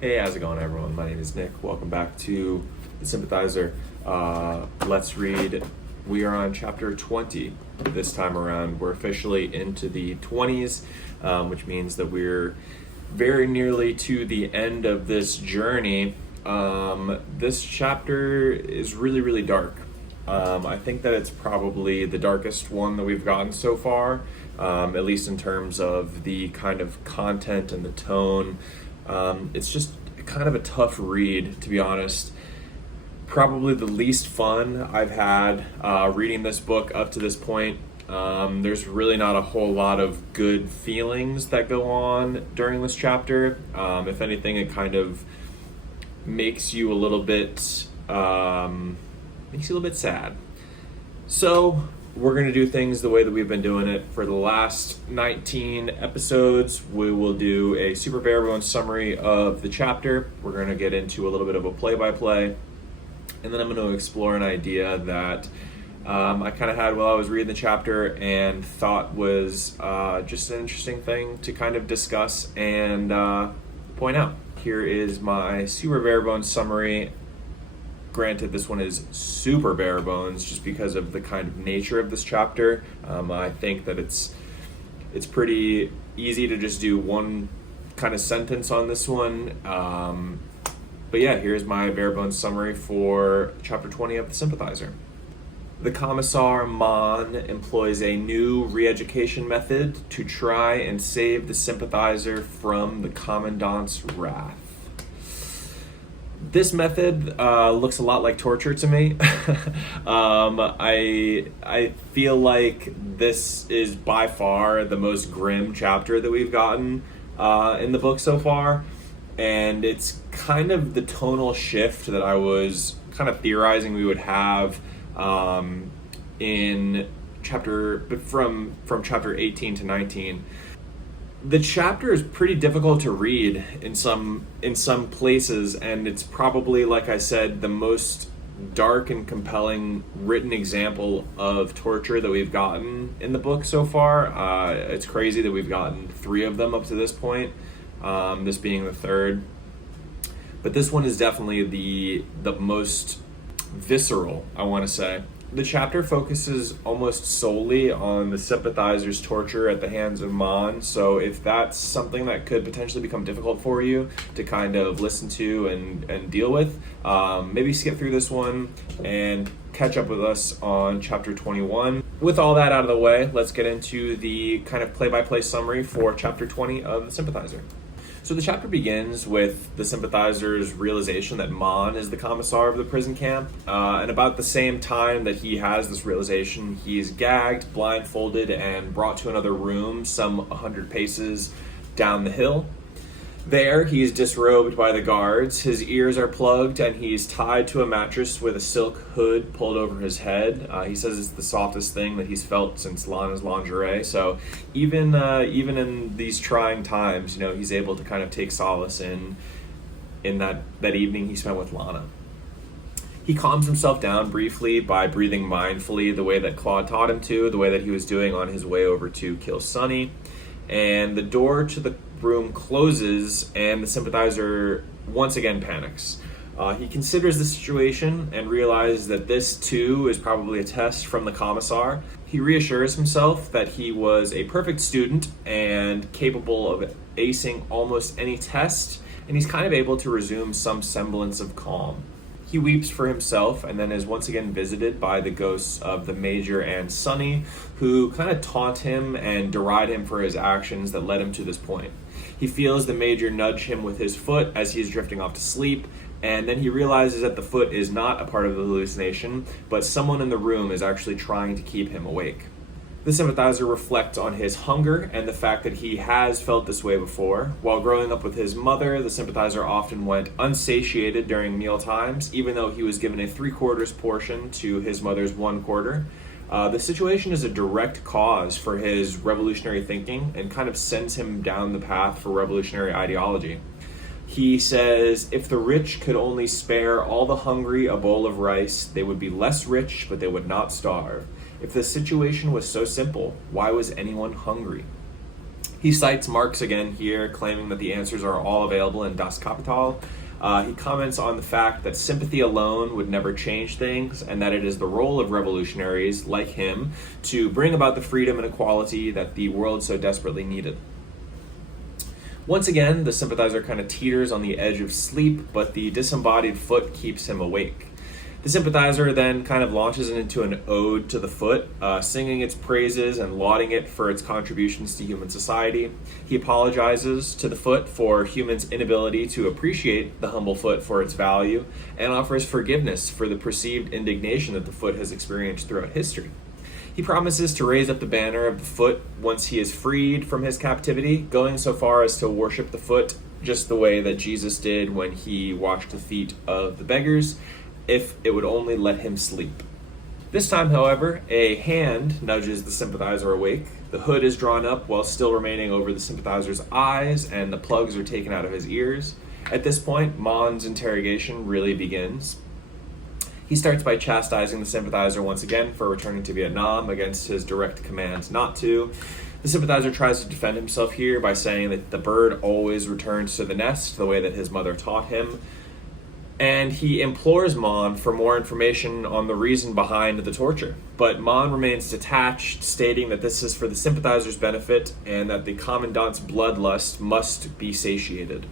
Hey, how's it going, everyone? My name is Nick. Welcome back to the Sympathizer. Let's read. We are on chapter 20 this time around. We're officially into the 20s, which means that we're very nearly to the end of this journey. This chapter is really, really dark. I think that it's probably the darkest one that we've gotten so far, at least in terms of the kind of content and the tone. It's just kind of a tough read, to be honest. Probably the least fun I've had reading this book up to this point. There's really not a whole lot of good feelings that go on during this chapter. If anything, it kind of makes you a little bit sad. So we're going to do things the way that we've been doing it for the last 19 episodes. We will do a super bare bones summary of the chapter. We're going to get into a little bit of a play-by-play. And then I'm going to explore an idea that I kind of had while I was reading the chapter and thought was just an interesting thing to kind of discuss and point out. Here is my super bare bones summary. Granted, this one is super bare bones just because of the kind of nature of this chapter. I think that it's pretty easy to just do one kind of sentence on this one. But yeah, here's my bare bones summary for chapter 20 of the Sympathizer. The Commissar Mon employs a new re-education method to try and save the Sympathizer from the Commandant's wrath. This method looks a lot like torture to me. I feel like this is by far the most grim chapter that we've gotten in the book so far, and it's kind of the tonal shift that I was kind of theorizing we would have in chapter from chapter 18 to 19. The chapter is pretty difficult to read in some places, and it's probably, like I said, the most dark and compelling written example of torture that we've gotten in the book so far. It's crazy that we've gotten 3 of them up to this point, this being the 3rd. But this one is definitely the most visceral, I want to say. The chapter focuses almost solely on the Sympathizer's torture at the hands of Mon, so if that's something that could potentially become difficult for you to kind of listen to and deal with, maybe skip through this one and catch up with us on chapter 21. With all that out of the way, let's get into the kind of play-by-play summary for chapter 20 of the Sympathizer. So the chapter begins with the Sympathizer's realization that Mon is the commissar of the prison camp, and about the same time that he has this realization, he is gagged, blindfolded, and brought to another room some 100 paces down the hill. There, he is disrobed by the guards, his ears are plugged, and he is tied to a mattress with a silk hood pulled over his head. He says it's the softest thing that he's felt since Lana's lingerie, so even in these trying times, he's able to kind of take solace in that evening he spent with Lana. He calms himself down briefly by breathing mindfully the way that Claude taught him to, the way that he was doing on his way over to kill Sonny, and the door to the room closes and the Sympathizer once again panics. He considers the situation and realizes that this too is probably a test from the Commissar. He reassures himself that he was a perfect student and capable of acing almost any test, and he's kind of able to resume some semblance of calm. He weeps for himself and then is once again visited by the ghosts of the Major and Sonny, who kind of taunt him and deride him for his actions that led him to this point. He feels the Major nudge him with his foot as he's drifting off to sleep, and then he realizes that the foot is not a part of the hallucination, but someone in the room is actually trying to keep him awake. The Sympathizer reflects on his hunger and the fact that he has felt this way before. While growing up with his mother, the Sympathizer often went unsatiated during meal times, even though he was given a 3/4 portion to his mother's 1/4. The situation is a direct cause for his revolutionary thinking and kind of sends him down the path for revolutionary ideology. He says, if the rich could only spare all the hungry a bowl of rice, they would be less rich, but they would not starve. If the situation was so simple, why was anyone hungry? He cites Marx again here, claiming that the answers are all available in Das Kapital. He comments on the fact that sympathy alone would never change things, and that it is the role of revolutionaries like him to bring about the freedom and equality that the world so desperately needed. Once again, the sympathizer kind of teeters on the edge of sleep, but the disembodied foot keeps him awake. The sympathizer then kind of launches into an ode to the foot, singing its praises and lauding it for its contributions to human society. He apologizes to the foot for humans' inability to appreciate the humble foot for its value, and offers forgiveness for the perceived indignation that the foot has experienced throughout history. He promises to raise up the banner of the foot once he is freed from his captivity, going so far as to worship the foot just the way that Jesus did when he washed the feet of the beggars, if it would only let him sleep. This time, however, a hand nudges the sympathizer awake. The hood is drawn up while still remaining over the sympathizer's eyes, and the plugs are taken out of his ears. At this point, Mon's interrogation really begins. He starts by chastising the sympathizer once again for returning to Vietnam against his direct commands not to. The sympathizer tries to defend himself here by saying that the bird always returns to the nest the way that his mother taught him. And he implores Mon for more information on the reason behind the torture. But Mon remains detached, stating that this is for the sympathizer's benefit and that the commandant's bloodlust must be satiated.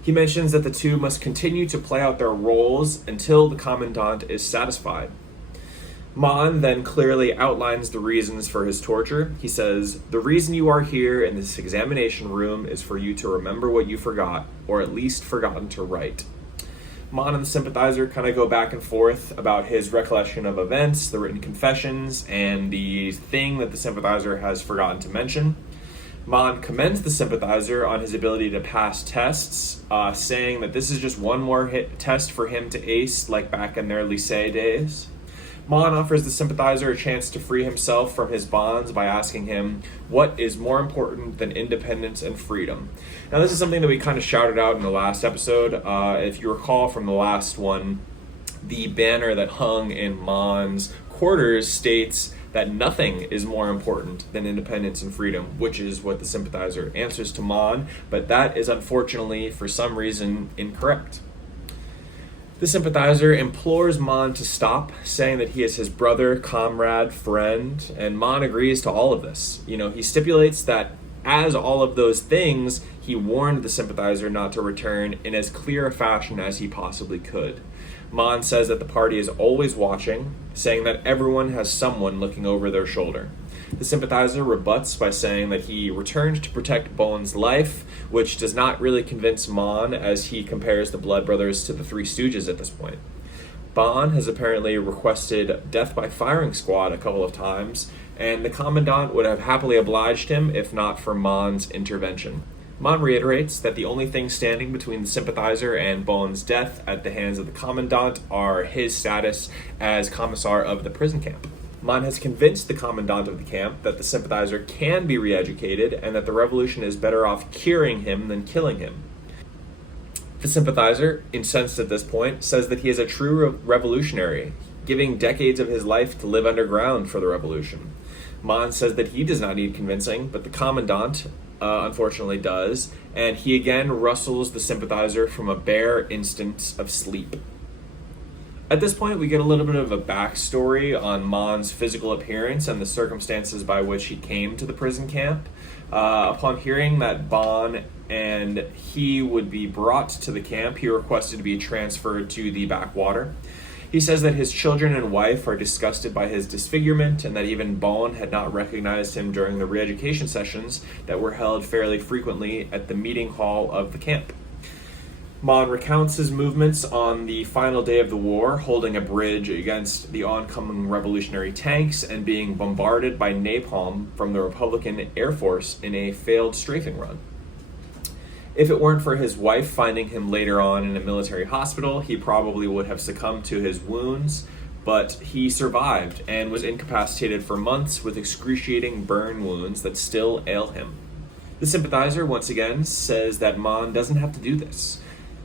He mentions that the two must continue to play out their roles until the commandant is satisfied. Mon then clearly outlines the reasons for his torture. He says, "The reason you are here in this examination room is for you to remember what you forgot, or at least forgotten to write." Mon and the sympathizer kind of go back and forth about his recollection of events, the written confessions, and the thing that the sympathizer has forgotten to mention. Mon commends the sympathizer on his ability to pass tests, saying that this is just one more test for him to ace, like back in their lycée days. Mon offers the sympathizer a chance to free himself from his bonds by asking him, what is more important than independence and freedom? Now, this is something that we kind of shouted out in the last episode. If you recall from the last one, the banner that hung in Mon's quarters states that nothing is more important than independence and freedom, which is what the sympathizer answers to Mon, but that is unfortunately, for some reason, incorrect. The sympathizer implores Mon to stop, saying that he is his brother, comrade, friend, and Mon agrees to all of this. He stipulates that as all of those things, he warned the sympathizer not to return in as clear a fashion as he possibly could. Mon says that the party is always watching, saying that everyone has someone looking over their shoulder. The sympathizer rebuts by saying that he returned to protect Bowen's life, which does not really convince Mon, as he compares the Blood Brothers to the Three Stooges at this point. Bon has apparently requested death by firing squad a couple of times, and the commandant would have happily obliged him if not for Mon's intervention. Mon reiterates that the only thing standing between the sympathizer and Bowen's death at the hands of the commandant are his status as commissar of the prison camp. Mon has convinced the commandant of the camp that the sympathizer can be re-educated and that the revolution is better off curing him than killing him. The sympathizer, incensed at this point, says that he is a true revolutionary, giving decades of his life to live underground for the revolution. Mon says that he does not need convincing, but the commandant unfortunately does, and he again rustles the sympathizer from a bare instance of sleep. At this point, we get a little bit of a backstory on Mon's physical appearance and the circumstances by which he came to the prison camp. Upon hearing that Bon and he would be brought to the camp, he requested to be transferred to the backwater. He says that his children and wife are disgusted by his disfigurement and that even Bon had not recognized him during the re-education sessions that were held fairly frequently at the meeting hall of the camp. Mon recounts his movements on the final day of the war, holding a bridge against the oncoming revolutionary tanks and being bombarded by napalm from the Republican Air Force in a failed strafing run. If it weren't for his wife finding him later on in a military hospital, he probably would have succumbed to his wounds, but he survived and was incapacitated for months with excruciating burn wounds that still ail him. The sympathizer, once again, says that Mon doesn't have to do this.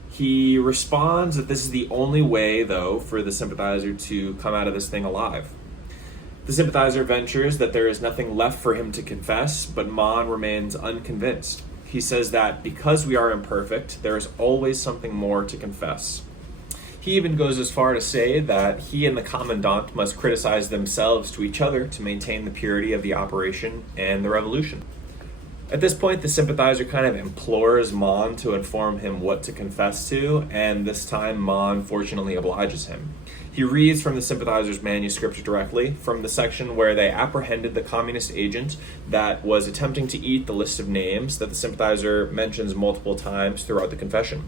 He responds that this is the only way, though, for the sympathizer to come out of this thing alive. The The sympathizer ventures that there is nothing left for him to confess, but Mon remains unconvinced. He says that because we are imperfect, there is always something more to confess. He even goes as far to say that he and the commandant must criticize themselves to each other to maintain the purity of the operation and the revolution. At this point, the sympathizer kind of implores Mon to inform him what to confess to, and this time Mon fortunately obliges him. He reads from the sympathizer's manuscript directly from the section where they apprehended the communist agent that was attempting to eat the list of names that the sympathizer mentions multiple times throughout the confession.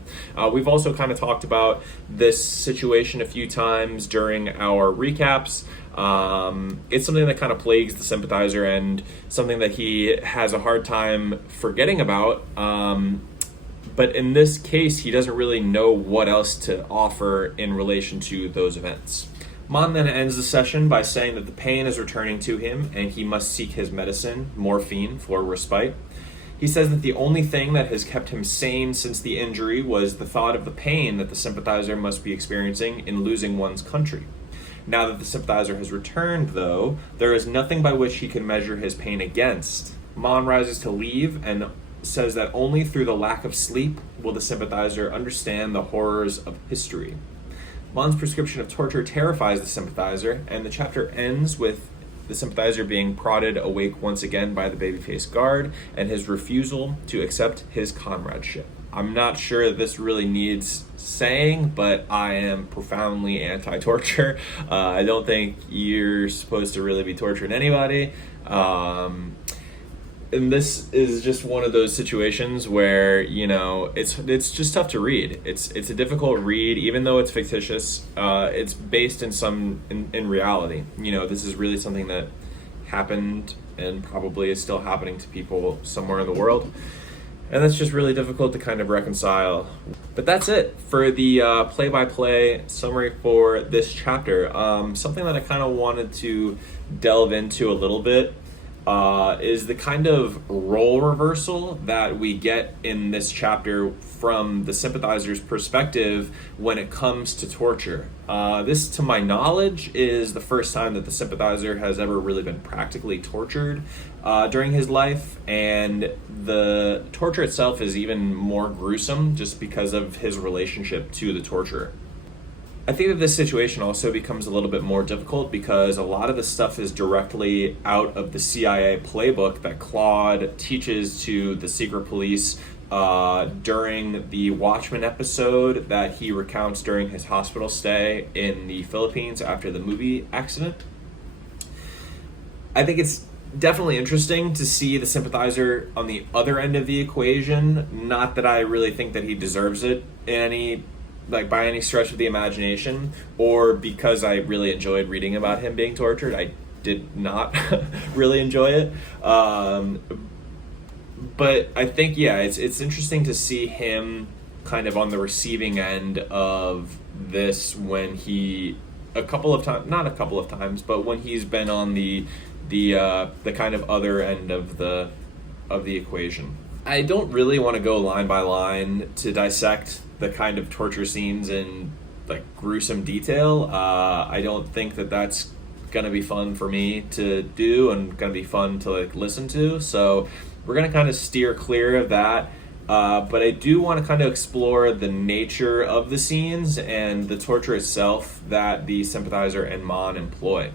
We've also kind of talked about this situation a few times during our recaps. It's something that kind of plagues the sympathizer and something that he has a hard time forgetting about. But in this case, he doesn't really know what else to offer in relation to those events. Mon then ends the session by saying that the pain is returning to him and he must seek his medicine, morphine, for respite. He says that the only thing that has kept him sane since the injury was the thought of the pain that the sympathizer must be experiencing in losing one's country. Now that the sympathizer has returned, though, there is nothing by which he can measure his pain against. Mon rises to leave and says that only through the lack of sleep will the sympathizer understand the horrors of history. Mon's prescription of torture terrifies the sympathizer, and the chapter ends with the sympathizer being prodded awake once again by the baby-faced guard and his refusal to accept his comradeship. I'm not sure that this really needs saying, but I am profoundly anti-torture. I don't think you're supposed to really be torturing anybody. And this is just one of those situations where, you know, it's just tough to read. It's a difficult read, even though it's fictitious. It's based in reality. You know, this is really something that happened and probably is still happening to people somewhere in the world. And that's just really difficult to kind of reconcile. But that's it for the play-by-play summary for this chapter. Something that I kind of wanted to delve into a little bit is the kind of role reversal that we get in this chapter from the sympathizer's perspective when it comes to torture. This, to my knowledge, is the first time that the sympathizer has ever really been practically tortured during his life, and the torture itself is even more gruesome just because of his relationship to the torturer. I think that this situation also becomes a little bit more difficult because a lot of the stuff is directly out of the CIA playbook that Claude teaches to the secret police during the Watchmen episode that he recounts during his hospital stay in the Philippines after the movie accident. I think it's definitely interesting to see the sympathizer on the other end of the equation. Not that I really think that he deserves it by any stretch of the imagination, or because I really enjoyed reading about him being tortured. I did not really enjoy it. But I think, yeah, it's interesting to see him kind of on the receiving end of this when he, not a couple of times, but when he's been on the kind of other end of the equation. I don't really want to go line by line to dissect the kind of torture scenes in like gruesome detail. I don't think that that's gonna be fun for me to do and gonna be fun to like listen to. So we're gonna kind of steer clear of that. But I do want to kind of explore the nature of the scenes and the torture itself that the sympathizer and Mon employ.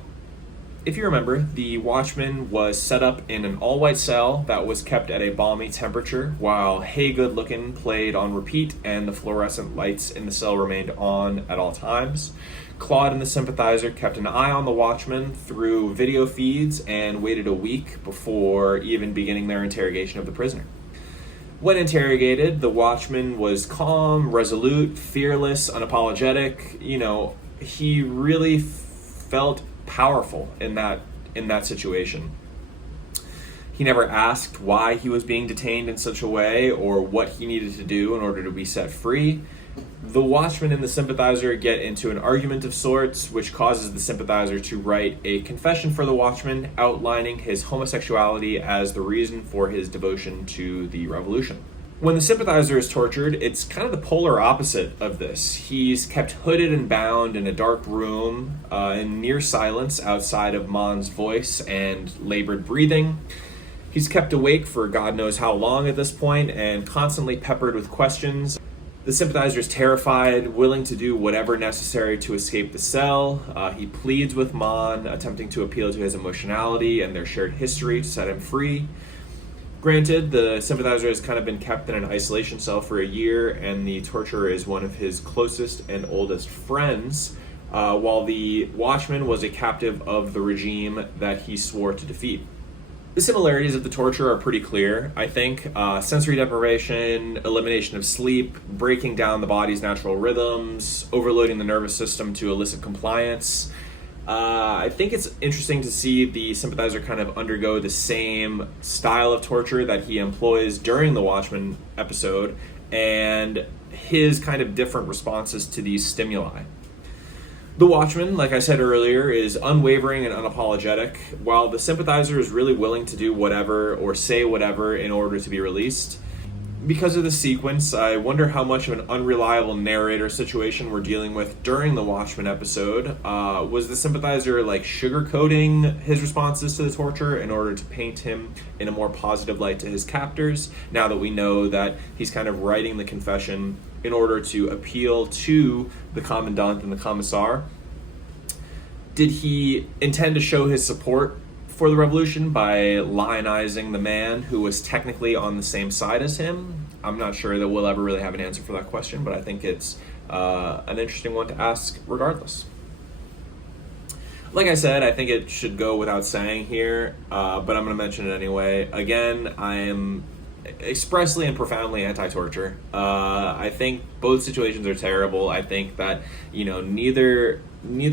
If you remember, the Watchman was set up in an all-white cell that was kept at a balmy temperature while Hey Good Lookin' played on repeat and the fluorescent lights in the cell remained on at all times. Claude and the sympathizer kept an eye on the Watchman through video feeds and waited a week before even beginning their interrogation of the prisoner. When interrogated, the Watchman was calm, resolute, fearless, unapologetic. You know, he really felt powerful in that situation. He never asked why he was being detained in such a way or what he needed to do in order to be set free. The Watchman and the sympathizer get into an argument of sorts, which causes the sympathizer to write a confession for the Watchman outlining his homosexuality as the reason for his devotion to the revolution. When the Sympathizer is tortured, it's kind of the polar opposite of this. He's kept hooded and bound in a dark room in near silence outside of Mon's voice and labored breathing. He's kept awake for God knows how long at this point and constantly peppered with questions. The Sympathizer is terrified, willing to do whatever necessary to escape the cell. He pleads with Mon, attempting to appeal to his emotionality and their shared history to set him free. Granted, the Sympathizer has kind of been kept in an isolation cell for a year, and the torturer is one of his closest and oldest friends, while the Watchman was a captive of the regime that he swore to defeat. The similarities of the torture are pretty clear, I think. Sensory deprivation, elimination of sleep, breaking down the body's natural rhythms, overloading the nervous system to elicit compliance. I think it's interesting to see the Sympathizer kind of undergo the same style of torture that he employs during the Watchmen episode, and his kind of different responses to these stimuli. The Watchman, like I said earlier, is unwavering and unapologetic, while the Sympathizer is really willing to do whatever or say whatever in order to be released. Because of the sequence, I wonder how much of an unreliable narrator situation we're dealing with during the Watchmen episode. Was the Sympathizer sugarcoating his responses to the torture in order to paint him in a more positive light to his captors, now that we know that he's kind of writing the confession in order to appeal to the Commandant and the Commissar? Did he intend to show his support for the revolution by lionizing the man who was technically on the same side as him? I'm not sure that we'll ever really have an answer for that question, but I think it's an interesting one to ask regardless. Like I said, I think it should go without saying here, but I'm going to mention it anyway. Again, I am expressly and profoundly anti-torture. I think both situations are terrible. I think that, neither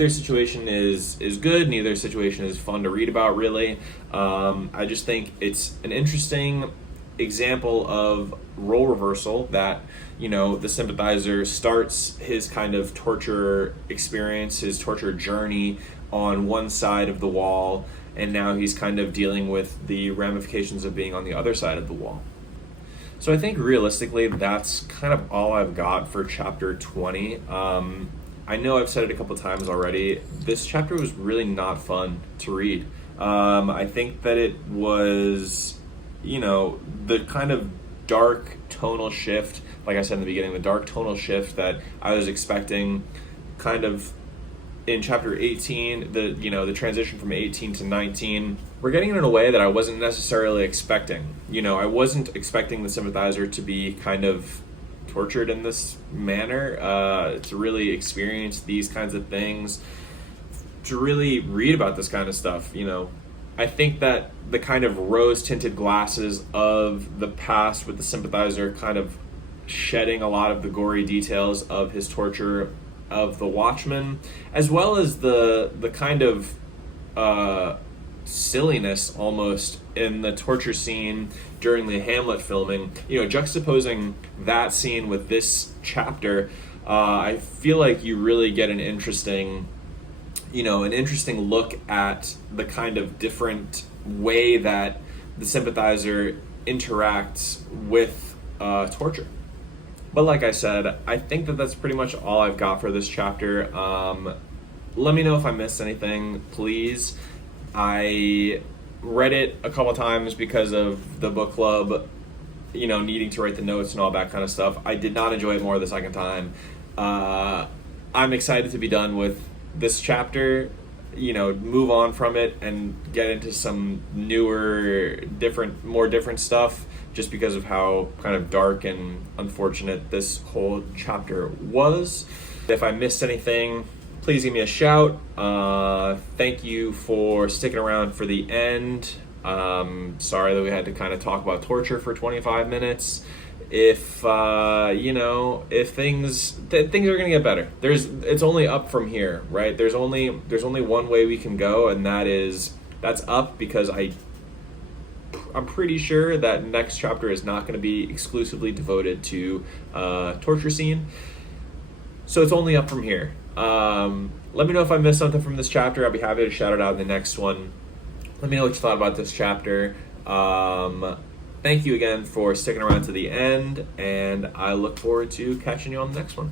situation is good. Neither situation is fun to read about, really. I just think it's an interesting example of role reversal that, the Sympathizer starts his kind of torture experience, his torture journey on one side of the wall, and now he's kind of dealing with the ramifications of being on the other side of the wall. So I think realistically, that's kind of all I've got for chapter 20. I know I've said it a couple times already. This chapter was really not fun to read. I think that it was, the kind of dark tonal shift, like I said in the beginning, the dark tonal shift that I was expecting kind of in chapter 18, the transition from 18 to 19, we're getting it in a way that I wasn't necessarily expecting. I wasn't expecting the Sympathizer to be kind of tortured in this manner, to really experience these kinds of things, to really read about this kind of stuff. I think that the kind of rose-tinted glasses of the past with the Sympathizer kind of shedding a lot of the gory details of his torture of the Watchmen, as well as the kind of silliness almost in the torture scene during the Hamlet filming, juxtaposing that scene with this chapter, I feel like you really get an interesting look at the kind of different way that the Sympathizer interacts with torture. But like I said, I think that that's pretty much all I've got for this chapter. Let me know if I missed anything, please. I read it a couple times because of the book club, needing to write the notes and all that kind of stuff. I did not enjoy it more the second time. I'm excited to be done with this chapter, move on from it and get into some newer, more different stuff, just because of how kind of dark and unfortunate this whole chapter was. If I missed anything, please give me a shout. Thank you for sticking around for the end. Sorry that we had to kind of talk about torture for 25 minutes. If if things are gonna get better, it's only up from here, right? There's only one way we can go, and that's up, because I'm pretty sure that next chapter is not going to be exclusively devoted to torture scene, so it's only up from here. Let me know if I missed something from this chapter. I'll be happy to shout it out in the next one. Let me know what you thought about this chapter. thank you again for sticking around to the end, and I look forward to catching you on the next one.